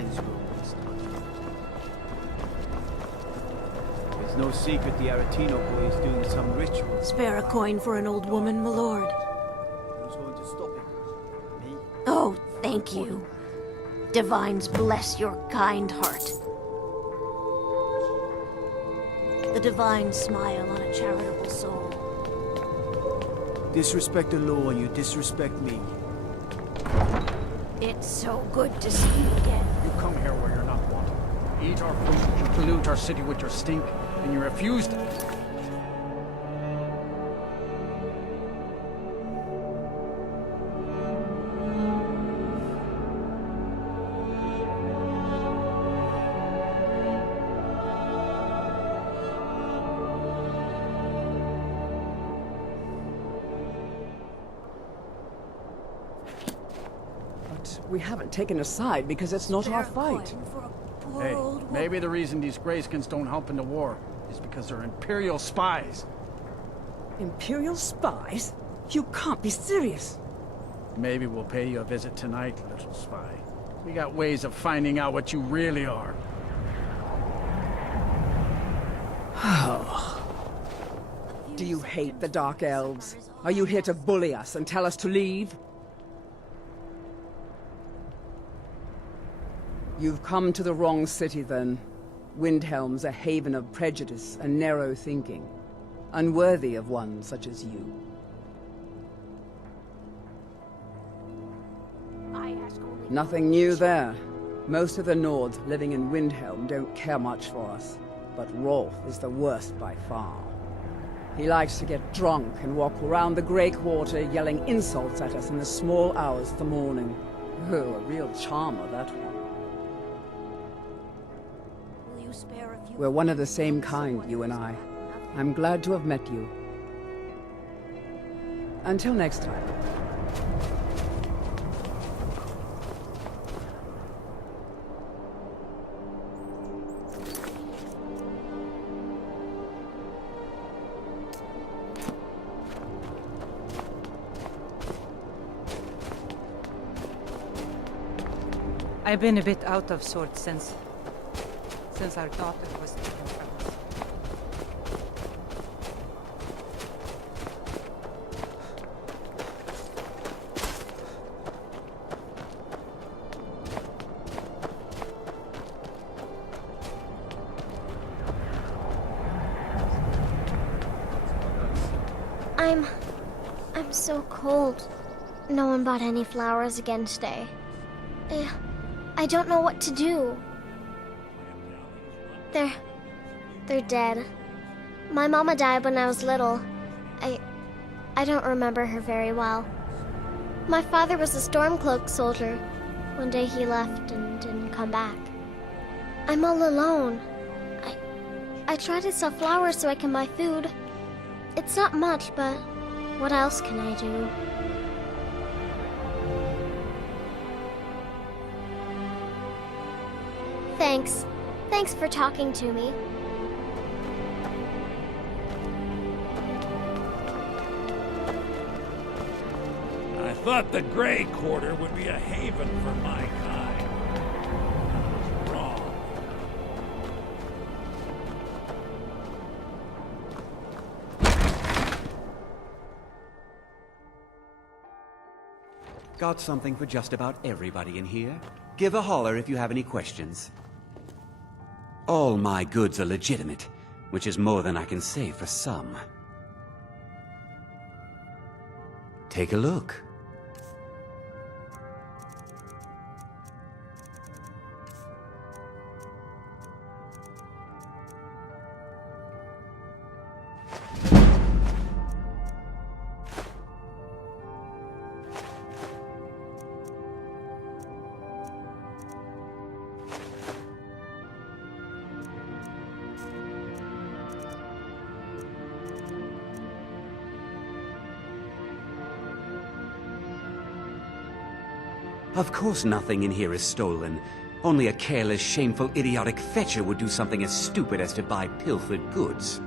Divine's room this time. It's no secret the Aretino boy is doing some ritual. Spare a coin for an old woman, my lord. Who's going to stop him? Me? Oh, thank you. Divines bless your kind heart. The Divines smile on a charitable soul. Disrespect the law and you disrespect me. It's so good to see you again. You come here where you're not wanted. You eat our food, you pollute our city with your stink, and you refused it. We haven't taken a side because it's not our fight. Hey, maybe the reason these Greyskins don't help in the war is because they're Imperial spies. Imperial spies? You can't be serious. Maybe we'll pay you a visit tonight, little spy. We got ways of finding out what you really are. Do you hate the Dark Elves? Are you here to bully us and tell us to leave? You've come to the wrong city, then. Windhelm's a haven of prejudice and narrow thinking, unworthy of one such as you. Nothing new there. Most of the Nords living in Windhelm don't care much for us, but Rolf is the worst by far. He likes to get drunk and walk around the Grey Quarter yelling insults at us in the small hours of the morning. Oh, a real charmer, that one. We're one of the same kind, you and I. I'm glad to have met you. Until next time. I've been a bit out of sorts since our daughter was taken from us. I'm so cold. No one bought any flowers again today. I don't know what to do. They're dead. My mama died when I was little. I don't remember her very well. My father was a Stormcloak soldier. One day he left and didn't come back. I'm all alone. I try to sell flowers so I can buy food. It's not much, but what else can I do? Thanks. Thanks for talking to me. I thought the Grey Quarter would be a haven for my kind. I was wrong. Got something for just about everybody in here. Give a holler if you have any questions. All my goods are legitimate, which is more than I can say for some. Take a look. Of course nothing in here is stolen. Only a careless, shameful, idiotic fetcher would do something as stupid as to buy pilfered goods.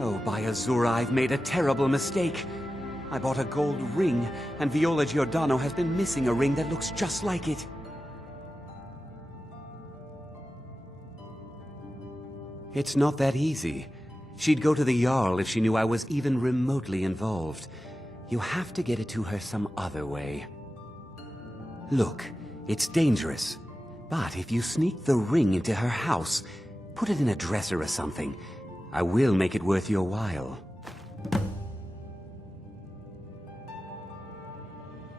Oh, by Azura, I've made a terrible mistake. I bought a gold ring, and Viola Giordano has been missing a ring that looks just like it. It's not that easy. She'd go to the Jarl if she knew I was even remotely involved. You have to get it to her some other way. Look, it's dangerous. But if you sneak the ring into her house, put it in a dresser or something, I will make it worth your while.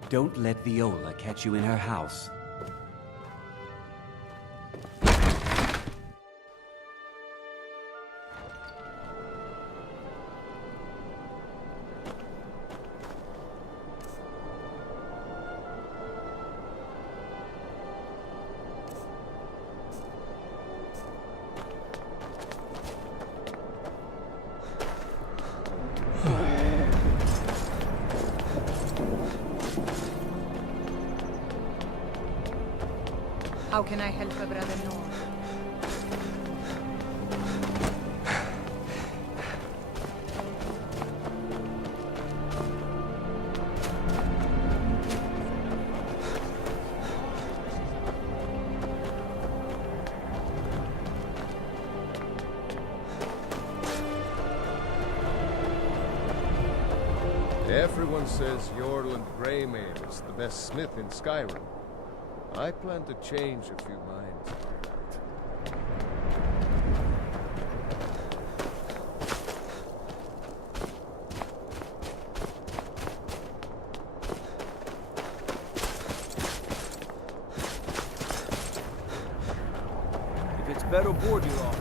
Don't let Viola catch you in her house. How can I help a brother Noah? Everyone says Jorland Greymane is the best smith in Skyrim. I plan to change a few minds. If it's better board you're off.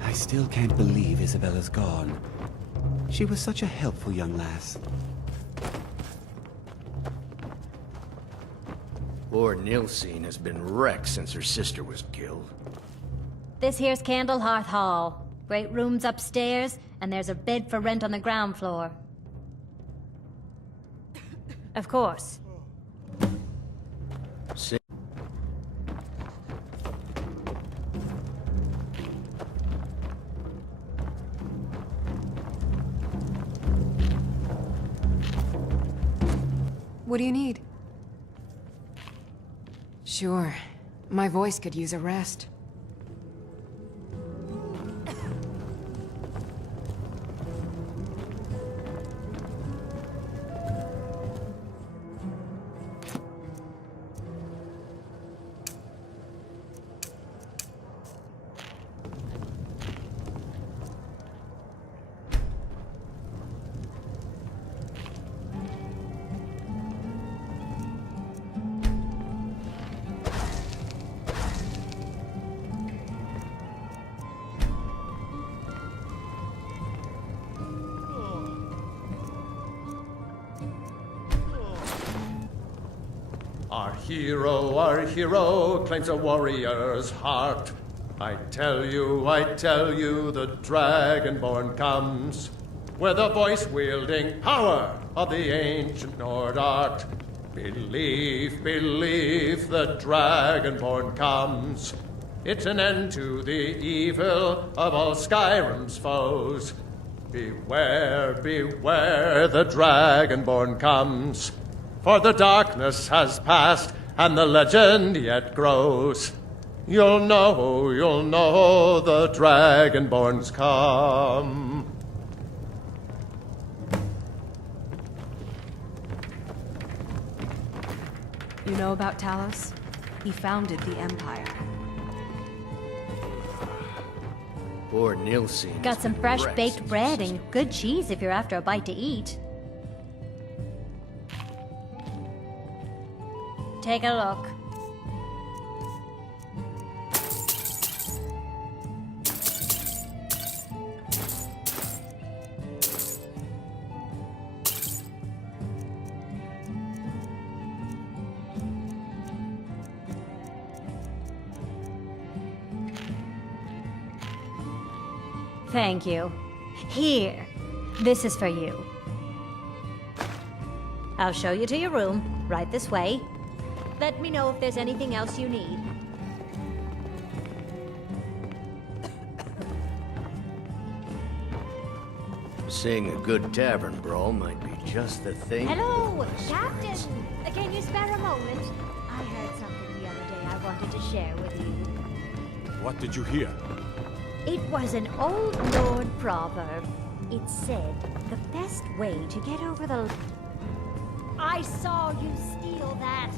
I still can't believe Isabella's gone. She was such a helpful young lass. Lord Nilsine has been wrecked since her sister was killed. This here's Candlehearth Hall. Great rooms upstairs, and there's a bed for rent on the ground floor. Of course. What do you need? Sure. My voice could use a rest. Our hero claims a warrior's heart. I tell you, the Dragonborn comes with a voice-wielding power of the ancient Nord art. Believe, the Dragonborn comes. It's an end to the evil of all Skyrim's foes. Beware, the Dragonborn comes. For the darkness has passed, and the legend yet grows. You'll know the Dragonborn's come. You know about Talos? He founded the Empire. Poor Nilsine. Got some fresh baked bread and good cheese if you're after a bite to eat. Take a look. Thank you. Here, this is for you. I'll show you to your room, right this way. Let me know if there's anything else you need. Seeing a good tavern brawl might be just the thing. Hello, Captain! Can you spare a moment? I heard something the other day I wanted to share with you. What did you hear? It was an old Nord proverb. It said, the best way to get over the... I saw you steal that!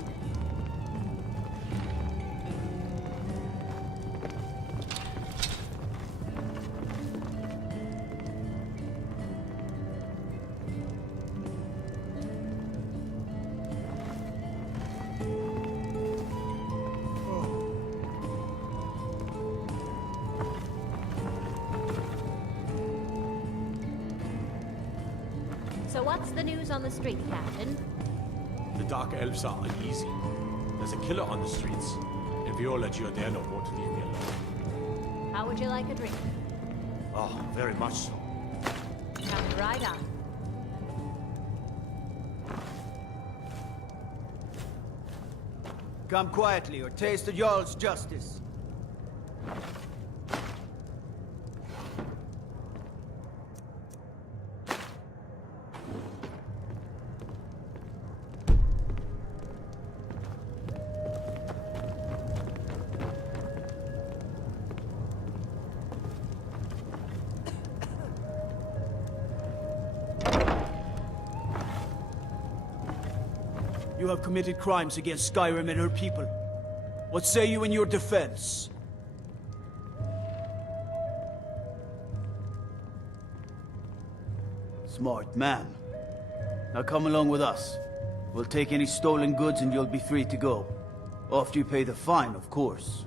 So what's the news on the street, Captain? The Dark Elves are uneasy. There's a killer on the streets, and Viola Giordano won't leave me alone. How would you like a drink? Oh, very much so. Coming right up. Come quietly or taste the Jarl's justice. You have committed crimes against Skyrim and her people. What say you in your defense? Smart man. Now come along with us. We'll take any stolen goods and you'll be free to go. After you pay the fine, of course.